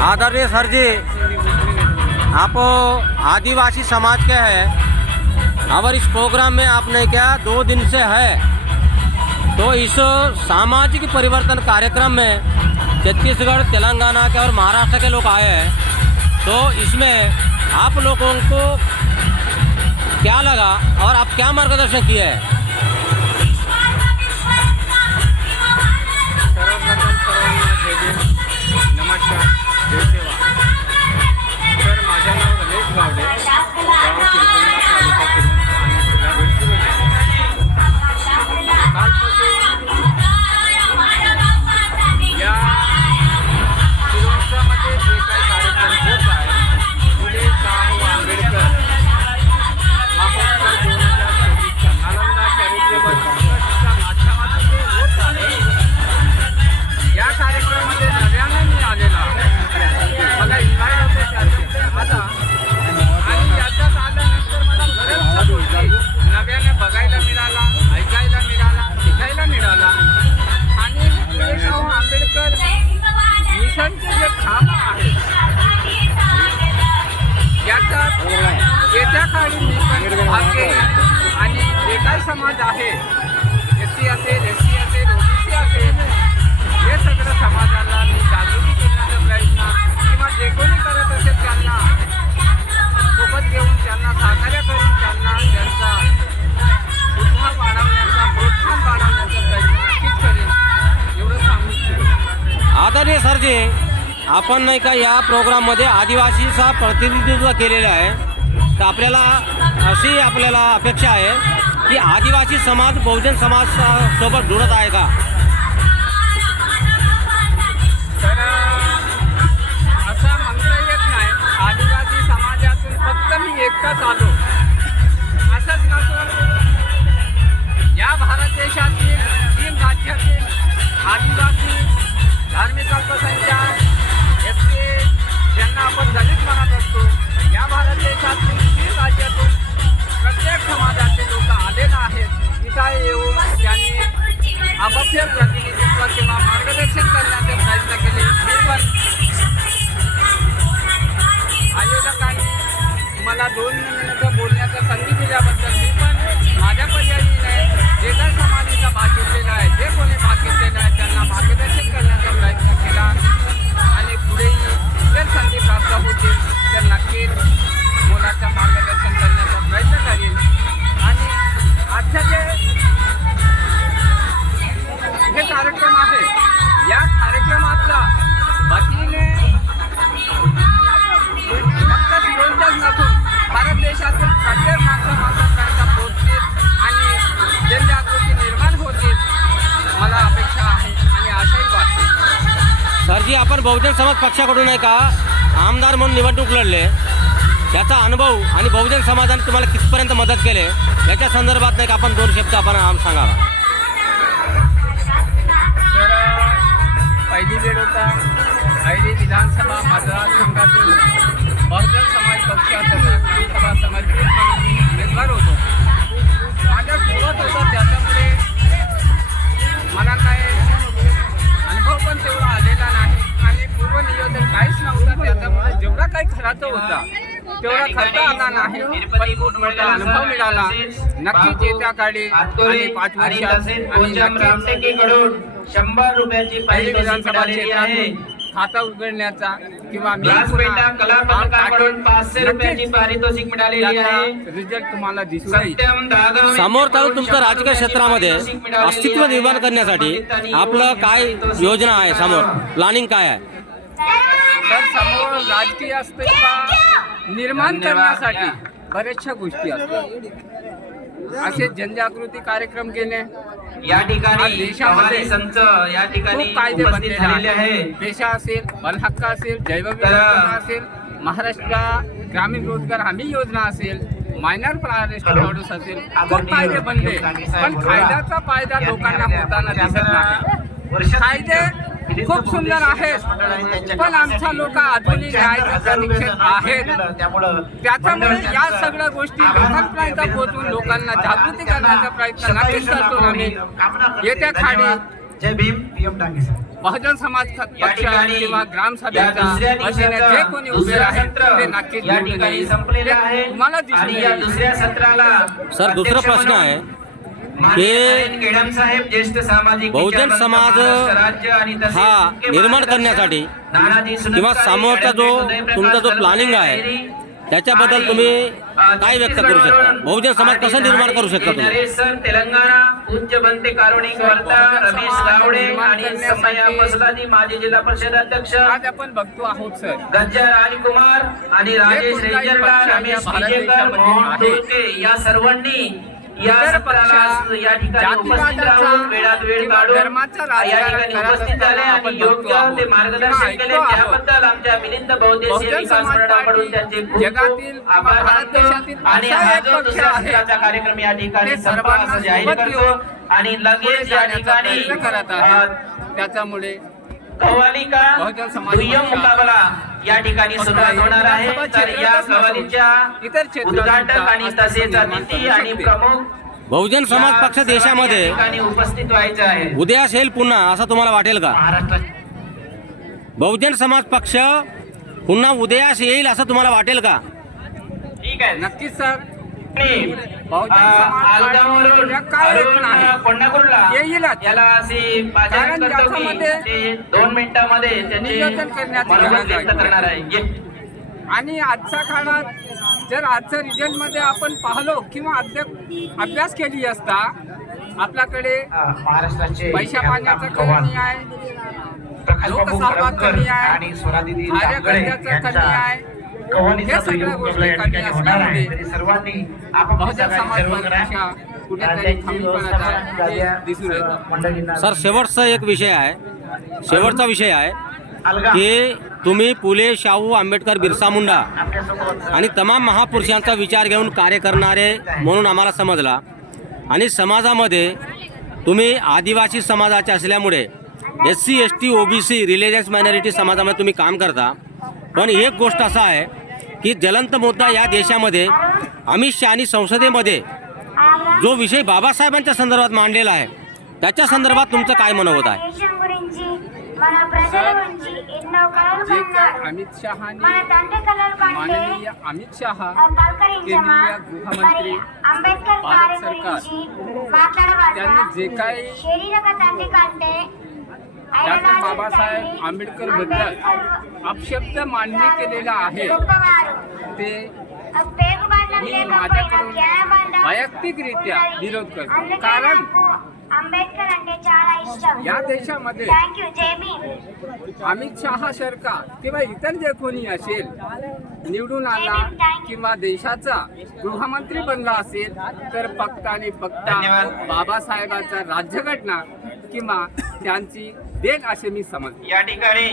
आदरणीय सर जी, आप आदिवासी समाज के हैं। और इस प्रोग्राम में आपने क्या दो दिन से है तो इस सामाजिक परिवर्तन कार्यक्रम में छत्तीसगढ़, तेलंगाना के और महाराष्ट्र के लोग आए हैं। तो इसमें आप लोगों को क्या लगा और आप क्या मार्गदर्शन किए हैं? जय तर माझं नाव रमेश गावडे. येत्या काळी मी पण भाग आणि जे काही समाज आहे एस सी असेल एस सी असेल ओबीसी असेल हे सगळं समाजाला मी जागृती करण्याचा प्रयत्न किंवा जे कोणी करत असेल त्यांना सोबत घेऊन त्यांना सहकार्य करून त्यांना त्यांचा उत्साह वाढवण्याचा प्रोत्साहन वाढवण्याचा प्रयत्न नक्कीच करेन एवढं सांगू इच्छितो. आदरणीय सरजी आपण नाही का या प्रोग्राममध्ये आदिवासीचा प्रतिनिधित्व केलेलं आहे. तर आपल्याला अशी आपल्याला अपेक्षा आहे की आदिवासी समाज बहुजन समाज सोबत जुळत आहे का? बोलण्याचा मी पण माझ्या पर्यायीने जे काही आपण बहुजन समाज पक्षाकडून आहे का आमदार म्हणून निवडणूक लढले. याचा अनुभव आणि बहुजन समाजाने तुम्हाला कितपर्यंत मदत केले याच्या संदर्भात नाही का आपण दोन शब्द आपण आम सांगावा. तर पहिली वेळ होता. पहिली विधानसभा मतदारसंघातून बहुजन समाज पक्षाचा नाही पण खूप मोठा अनुभव मिळाला. नक्कीच येत्या काळी आणि पाच वर्षात शंभर रुपयाची पहिली विधानसभा आहे क्षेत्रातून खाता उघडण्याचा किंवा पारितोषिक मिळालेली आहे. रिझल्ट तुम्हाला दिसून समोर चालू तुमच्या राजकीय क्षेत्रामध्ये अस्तित्व निर्माण करण्यासाठी आपलं काय योजना आहे समोर? प्लॅनिंग काय आहे? तर समोर राजकीय अस्तित्व निर्माण करण्यासाठी बऱ्याचशा गोष्टी असतात. असे जनजागृती कार्यक्रम केले. या ठिकाणी देशामध्ये संत या ठिकाणी कायदे बनलेले झालेले आहे पेशा असेल वनहक्क असेल जैवविविधता असेल महाराष्ट्र ग्रामीण रोजगार हमी योजना असेल मायनर प्रोड्यूस असेल खूप कायदे बनले. पण फायद्याचा फायदा लोकांना होताना दिसत नाही. कायदे खूप सुंदर आहेत. पण आमच्या लोक न्यायाचा निषेध आहेत. त्यामुळं त्याच्यामुळे या सगळ्या गोष्टी लोकांपर्यंत पोहोचून लोकांना जागृती करण्याचा प्रयत्न नक्कीच करतो आम्ही. येत्या खाली जय भीम. पीएम डांगे साहेब. बहुजन समाज पक्ष किंवा ग्रामसभेचा वतीने जे कोणी उभे आहेत ते नक्कीच तुम्हाला दिसून आणि या येईल. दुसऱ्या सत्राला सर दुसरा प्रश्न आहे. माननीय की नारायण केडम साहेब ज्येष्ठ सामाजिक बहुजन समाज महाराष्ट्र राज्य आणि तसेच हा निर्माण करण्यासाठी किंवा समोरचा जो तुमचा जो प्लॅनिंग आहे त्याच्याबद्दल तुम्ही काय व्यक्त करू शकता? बहुजन समाज कसा निर्माण करू शकता हे तुम्ही? नरेश सर तेलंगणा पूज्य बनते कारुणिक वर्ता रमेश गावडे आणि समया माजी जिल्हा परिषद अध्यक्ष आज आपण बघतो आहोत सर. गज्जा राजकुमार आणि राजेश या रमेश विजेकर मोहन. टोळके या सर्वांनी या ठिकाणी उपस्थित जातीवादाचा राहून वेळात वेळ किंवा काढून धर्माचं या राजकारण ठिकाणी करत उपस्थित झाले आणि योग्य. ते मार्गदर्शन केले. त्याबद्दल आमच्या मिलिंद बहुदेशी बहुजन विकास समाज मंडळाकडून पार्टी त्यांचे खूप जगातील खूप किंवा आभार भारत मानतो देशातील आणि हा जो दुसऱ्या. सत्राचा कार्यक्रम या ठिकाणी सर्वांना जाहीर करतो आणि लगेच या ठिकाणी त्याच्यामुळे कव्वाली का बहुजन समाज दुय्यम मुकाबला या ठिकाणी सुरुवात होणार आहे. तर या क्षेत्रात उद्घाटक आणि तसेच अतिथी आणि. प्रमुख बहुजन समाज पक्ष देशामध्ये उपस्थित व्हायचं आहे उदयास येईल पुन्हा असं तुम्हाला वाटेल का? बहुजन समाज पक्ष पुन्हा उदयास येईल असं तुम्हाला वाटेल का? ठीक आहे. नक्कीच सर दोन मिनिटांमध्ये करणार आहे. आणि आजच्या काळात जर आजच्या रिझल्टमध्ये आपण पाहलो किंवा अभ्यास केली असता आपल्याकडे पैशा पाण्याचा कमी आहे लोकसहभाग कमी आहे. कार्यकर्त्याचं कमी आहे. हे सगळ्या गोष्टी कमी असल्यामुळे बहुजन समाज कुठेतरी कमीपणा. हे दिसून येतं. सर शेवटचा एक विषय आहे. शेवटचा विषय आहे की तुम्ही फुले शाहू आंबेडकर बिरसा मुंडा आणि तमाम महापुरुषांचा विचार घेऊन कार्य करणारे म्हणून आम्हाला समजला. आणि समाजामध्ये तुम्ही आदिवासी समाजाचे असल्यामुळे S C S T O B C religious minority समाजामध्ये तुम्ही काम करता. पण एक गोष्ट असा आहे की ज्वलंत मुद्दा या देशामध्ये अमित शहा आणि संसदेमध्ये जो विषय बाबासाहेबांच्या संदर्भात मांडलेला आहे त्याच्या संदर्भात तुमचं काय मनोगत आहे? अमित शहानी अमित शहा गृहमंत्री भारत सरकार. त्यांनी जे काही डॉक्टर बाबासाहेब आंबेडकरबद्दल अपशब्द मांडणी केलेला आहे. ते मी माझ्याकडून वैयक्तिकरित्या विरोध करतो. कारण या देशामध्ये अमित शहा सरकार किंवा इतर जे कोणी असेल निवडून आला किंवा देशाचा गृहमंत्री बनला असेल तर फक्त आणि फक्त बाबासाहेबांचा राज्यघटना किंवा त्यांची देख असे मी समजतो. या ठिकाणी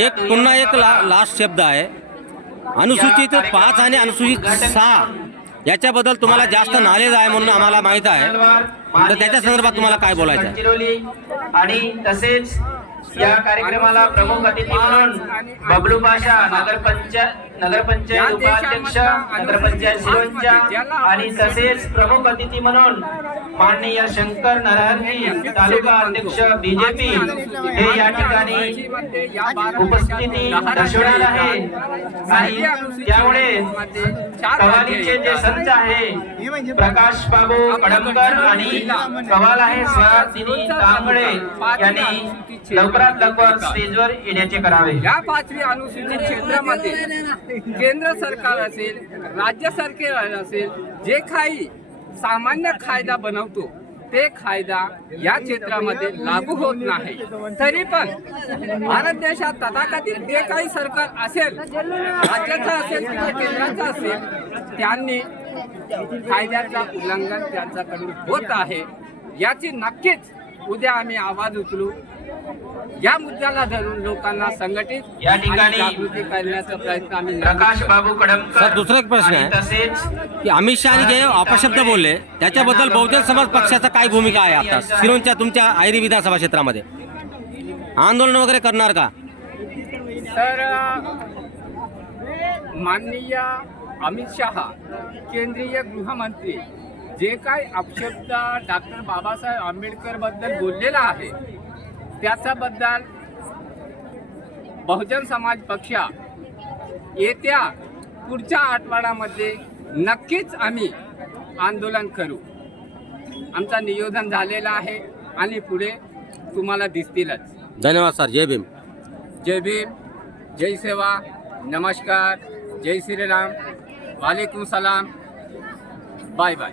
एक पुन्हा एक ला लास्ट शब्द आहे. अनुसूचित पाच आणि अनुसूचित सहा. याच्याबद्दल तुम्हाला जास्त नॉलेज आहे म्हणून आम्हाला माहीत आहे. तर त्याच्या संदर्भात तुम्हाला काय बोलायचं आहे? आणि तसेच या कार्यक्रमाला प्रमुख अतिथी म्हणून बबलू पाशा नगरपंचायत नगरपंचायत उपाध्यक्ष नगरपंचायत सिरोंच्या आणि तसेच प्रमुख अतिथी म्हणून माननीय शंकर नरहरजी तालुका अध्यक्ष बीजेपी हे या ठिकाणी उपस्थिती दर्शवणार आहे. आणि त्यामुळे कवालीचे जे संच आहे प्रकाश बाबू कडमकर आणि कवाल आहे स्वरादिनी तांगडे यांनी लवकरात लवकर स्टेजवर येण्याचे करावे. या पाचवी अनुसूचित क्षेत्रामध्ये केंद्र सरकार असेल राज्य सरकार असेल जे काही सामान्य कायदा बनवतो ते कायदा या क्षेत्रामध्ये लागू होत नाही. तरी पण भारत देशात तथाकथित जे काही सरकार असेल राज्याचं असेल किंवा केंद्राचं असेल त्यांनी कायद्याचा उल्लंघन त्यांच्याकडून होत आहे. याची नक्कीच उद्या आम्ही आवाज उचलू. या मुद्द्याला धरून लोकांना संघटित या ठिकाणी जागृती करण्याचा प्रयत्न आम्ही प्रकाश बाबू कडमकर सर, दुसरा एक प्रश्न आणि आहे. तसेच की अमित शहानी जे अपशब्द बोलले त्याच्याबद्दल बहुजन समाज पक्षाचा काय भूमिका आहे आता? सिरोंच्या तुमच्या आयरी विधानसभा क्षेत्रामध्ये. आंदोलन वगैरे करणार का? तर माननीय अमित शहा केंद्रीय गृहमंत्री जे काय अपशब्द डॉक्टर बाबासाहेब आंबेडकरबद्दल बोललेला आहे त्याच्याबद्दल बहुजन समाज पक्ष येत्या पुढच्या आठवड्यामध्ये नक्कीच आम्ही आंदोलन करू. आमचा नियोजन झालेला आहे आणि पुढे तुम्हाला दिसतीलच. धन्यवाद सर जय भीम. जय भीम जय सेवा नमस्कार जय श्रीराम वालेकुम सलाम बाय बाय.